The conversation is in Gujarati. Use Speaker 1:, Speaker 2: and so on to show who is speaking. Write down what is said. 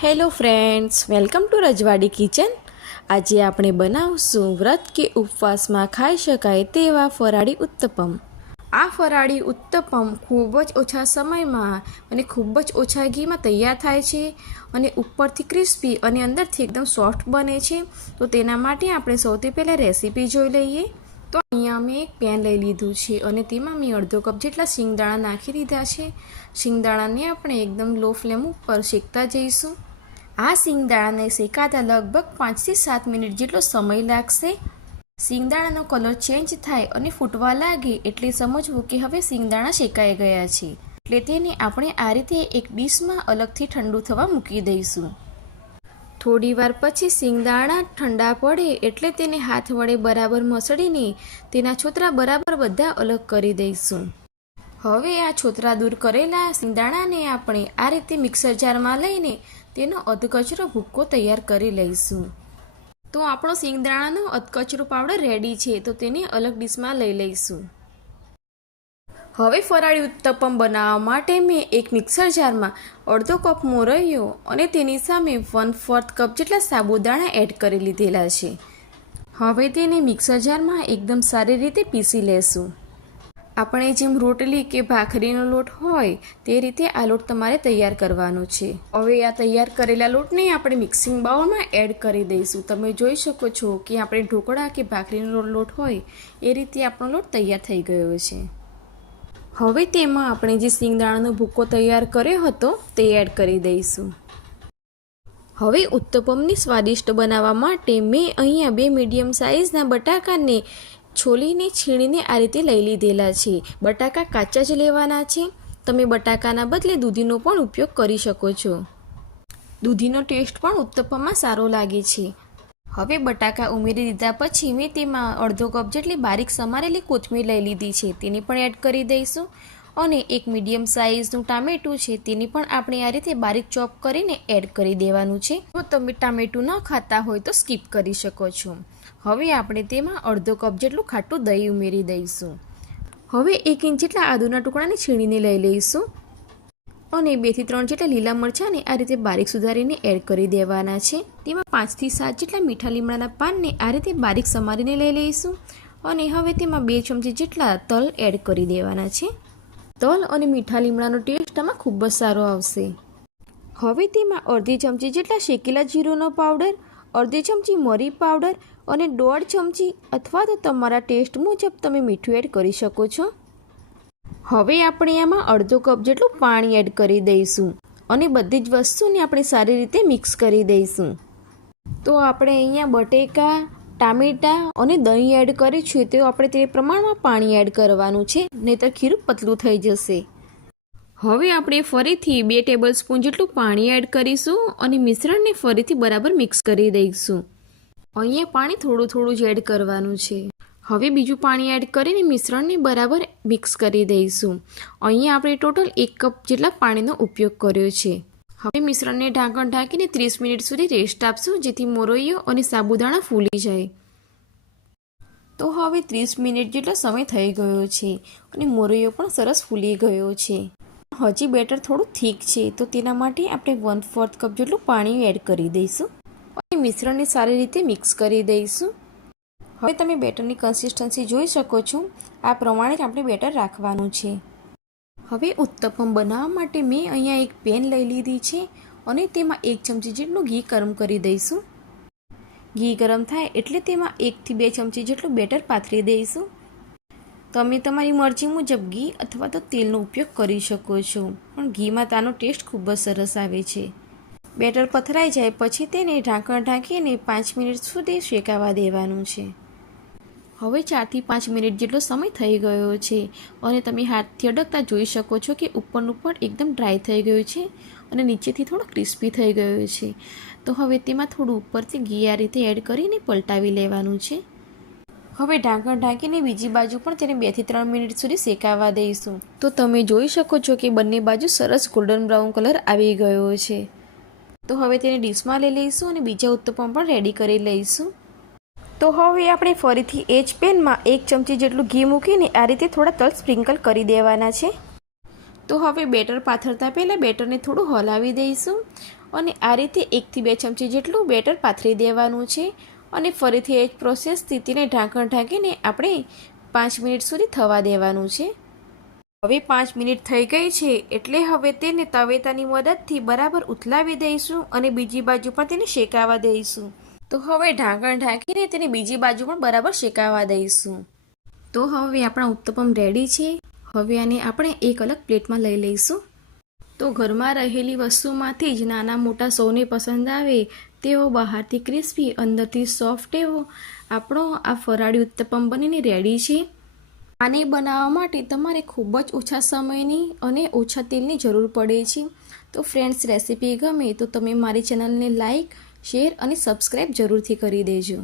Speaker 1: Hello friends welcome to Rajwadi kitchen આજે આપણે બનાવશું વ્રત કે ઉપવાસમાં ખાઈ શકાય તેવા ફરાળી ઉત્તપમ. આ ફરાળી ઉત્તપમ ખૂબ જ ઓછા સમયમાં અને ખૂબ જ ઓછા ઘીમાં તૈયાર થાય છે અને ઉપરથી ક્રિસ્પી અને અંદરથી એકદમ સોફ્ટ બને છે. તો તેના માટે આપણે સૌથી પહેલાં રેસીપી જોઈ લઈએ. અહીંયા મેં એક પેન લઈ લીધું છે અને તેમાં મેં અડધો કપ જેટલા શિંગદાણા નાખી દીધા છે. શિંગદાણાને આપણે એકદમ લો ફ્લેમ ઉપર શેકતા જઈશું. આ શિંગદાણાને શેકાતા લગભગ પાંચથી સાત મિનિટ જેટલો સમય લાગશે. શિંગદાણાનો કલર ચેન્જ થાય અને ફૂટવા લાગે એટલે સમજવું કે હવે શિંગદાણા શેકાઈ ગયા છે. એટલે તેને આપણે આ રીતે એક ડીશમાં અલગથી ઠંડુ થવા મૂકી દઈશું. થોડી વાર પછી સિંગદાણા ઠંડા પડે એટલે તેને હાથ વડે બરાબર મસળીને તેના છોતરા બરાબર બધા અલગ કરી દઈશું. હવે આ છોતરા દૂર કરેલા સિંગદાણાને આપણે આ રીતે મિક્સર જારમાં લઈને તેનો અધકચરો ભૂક્કો તૈયાર કરી લઈશું. તો આપણો સિંગદાણાનો અધકચરો પાવડર રેડી છે, તો તેને અલગ ડીશમાં લઈ લઈશું. હવે ફરાળી ઉત્તપમ બનાવવા માટે મેં એક મિક્સર જારમાં અડધો કપ મોરૈયો અને તેની સામે વન ફોર્થ કપ જેટલા સાબુદાણા એડ કરી લીધેલા છે. હવે તેને મિક્સર જારમાં એકદમ સારી રીતે પીસી લેશું. આપણે જેમ રોટલી કે ભાખરીનો લોટ હોય, તે રીતે આ લોટ તમારે તૈયાર કરવાનો છે. હવે આ તૈયાર કરેલા લોટને આપણે મિક્સિંગ બાઉલમાં એડ કરી દઈશું. તમે જોઈ શકો છો કે આપણે ઢોકળા કે ભાખરીનો લોટ હોય, એ રીતે આપણો લોટ તૈયાર થઈ ગયો છે. હવે તેમાં આપણે જે સિંગદાણાનો ભૂકો તૈયાર કર્યો હતો તે એડ કરી દઈશું. હવે ઉત્તપમને સ્વાદિષ્ટ બનાવવા માટે મેં અહીંયા બે મીડિયમ સાઇઝના બટાકાને છોલીને, છીણીને આ રીતે લઈ લીધેલા છે. બટાકા કાચા જ લેવાના છે. તમે બટાકાના બદલે દૂધીનો પણ ઉપયોગ કરી શકો છો. દૂધીનો ટેસ્ટ પણ ઉત્તપમમાં સારો લાગે છે. હવે બટાકા ઉમેરી દીધા પછી મેં તેમાં અડધો કપ જેટલી બારીક સમારેલી કોથમીર લઈ લીધી છે, તેને પણ એડ કરી દઈશું. અને એક મીડિયમ સાઇઝનું ટામેટું છે, તેની પણ આપણે આ રીતે બારીક ચોપ કરીને એડ કરી દેવાનું છે. જો તમે ટામેટું ન ખાતા હોય તો સ્કીપ કરી શકો છો. હવે આપણે તેમાં અડધો કપ જેટલું ખાટું દહીં ઉમેરી દઈશું. હવે એક ઇંચ જેટલા આદુના ટુકડાને છીણીને લઈ લઈશું. અને બેથી ત્રણ જેટલા લીલા મરચાંને આ રીતે બારીક સુધારીને એડ કરી દેવાના છે. તેમાં પાંચથી સાત જેટલા મીઠા લીમડાના પાનને આ રીતે બારીક સમારીને લઈ લઈશું અને હવે તેમાં બે ચમચી જેટલા તલ એડ કરી દેવાના છે. તલ અને મીઠા લીમડાનો ટેસ્ટ આમાં ખૂબ જ સારો આવશે. હવે તેમાં અડધી ચમચી જેટલા શેકેલા જીરુંનો પાવડર અડધી ચમચી મરી પાવડર અને દોઢ ચમચી અથવા તો તમારા ટેસ્ટ મુજબ તમે મીઠું એડ કરી શકો છો. હવે આપણે આમાં અડધો કપ જેટલું પાણી એડ કરી દઈશું અને બધી જ વસ્તુને આપણે સારી રીતે મિક્સ કરી દઈશું. તો આપણે અહીંયા બટેકા, ટામેટાં અને દહીં એડ કરીશું, તો આપણે તે પ્રમાણમાં પાણી એડ કરવાનું છે નહીંતર ખીરું પતલું થઈ જશે. હવે આપણે ફરીથી બે ટેબલ સ્પૂન જેટલું પાણી એડ કરીશું અને મિશ્રણને ફરીથી બરાબર મિક્સ કરી દઈશું. અહીંયા પાણી થોડું થોડું જ એડ કરવાનું છે. હવે બીજું પાણી એડ કરીને મિશ્રણને બરાબર મિક્સ કરી દઈશું. અહીંયા આપણે ટોટલ એક કપ જેટલા પાણીનો ઉપયોગ કર્યો છે. હવે મિશ્રણને ઢાંકણ ઢાંકીને ત્રીસ મિનિટ સુધી રેસ્ટ આપશું, જેથી મોરૈયો અને સાબુદાણા ફૂલી જાય. તો હવે ત્રીસ મિનિટ જેટલો સમય થઈ ગયો છે અને મોરૈયો પણ સરસ ફૂલી ગયો છે. હજી બેટર થોડું થીક છે, તો તેના માટે આપણે વન ફોર્થ કપ જેટલું પાણી એડ કરી દઈશું. અને મિશ્રણને સારી રીતે મિક્સ કરી દઈશું. હવે તમે બેટરની કન્સિસ્ટન્સી જોઈ શકો છો. આ પ્રમાણે જ આપણે બેટર રાખવાનું છે. હવે ઉત્તપમ બનાવવા માટે મેં અહીંયા એક પેન લઈ લીધી છે અને તેમાં એક ચમચી જેટલું ઘી ગરમ કરી દઈશું. ઘી ગરમ થાય એટલે તેમાં એકથી બે ચમચી જેટલું બેટર પાથરી દઈશું. તમે તમારી મરજી મુજબ ઘી અથવા તો તેલનો ઉપયોગ કરી શકો છો, પણ ઘીમાં તાનો ટેસ્ટ ખૂબ જ સરસ આવે છે. બેટર પથરાઈ જાય પછી તેને ઢાંકણ ઢાંકીને પાંચ મિનિટ સુધી શેકાવા દેવાનું છે. હવે ચારથી પાંચ મિનિટ જેટલો સમય થઈ ગયો છે અને તમે હાથથી અડકતા જોઈ શકો છો કે ઉપરનું પણ એકદમ ડ્રાય થઈ ગયું છે અને નીચેથી થોડો ક્રિસ્પી થઈ ગયો છે. તો હવે તેમાં થોડું ઉપરથી ઘી આ રીતે એડ કરીને પલટાવી લેવાનું છે. હવે ઢાંકણ ઢાંકીને બીજી બાજુ પણ તેને બેથી ત્રણ મિનિટ સુધી શેકાવા દઈશું. તો તમે જોઈ શકો છો કે બંને બાજુ સરસ ગોલ્ડન બ્રાઉન કલર આવી ગયો છે. તો હવે તેને ડીશમાં લઈ લઈશું અને બીજા ઉત્તપમ પણ રેડી કરી લઈશું. તો હવે આપણે ફરીથી એ જ પેનમાં એક ચમચી જેટલું ઘી મૂકીને આ રીતે થોડા તલ સ્પ્રિંકલ કરી દેવાના છે. તો હવે બેટર પાથરતા પહેલાં બેટરને થોડું હલાવી દઈશું અને આ રીતે એકથી બે ચમચી જેટલું બેટર પાથરી દેવાનું છે. અને ફરીથી એ જ પ્રોસેસથી તેને ઢાંકણ ઢાંકીને આપણે પાંચ મિનિટ સુધી થવા દેવાનું છે. હવે પાંચ મિનિટ થઈ ગઈ છે એટલે હવે તેને તવેતાની મદદથી બરાબર ઉથલાવી દઈશું અને બીજી બાજુ પણ તેને શેકાવા દઈશું. તો હવે ઢાંકણ ઢાંકીને તેને બીજી બાજુ પણ બરાબર શેકાવા દઈશું. તો હવે આપણા ઉત્તપમ રેડી છે. હવે આને આપણે એક અલગ પ્લેટમાં લઈ લઈશું. તો ઘરમાં રહેલી વસ્તુમાંથી જ નાના મોટા સૌને પસંદ આવે તેવો બહારથી ક્રિસ્પી, અંદરથી સોફ્ટ એવો આપણો આ ફરાળી ઉત્તપમ બનીને રેડી છે. આને બનાવવા માટે તમારે ખૂબ જ ઓછા સમયની અને ઓછા તેલની જરૂર પડે છે. તો ફ્રેન્ડ્સ રેસીપી ગમે તો તમે મારી ચેનલને લાઈક શેર અને સબસ્ક્રાઈબ જરૂરથી કરી દેજો.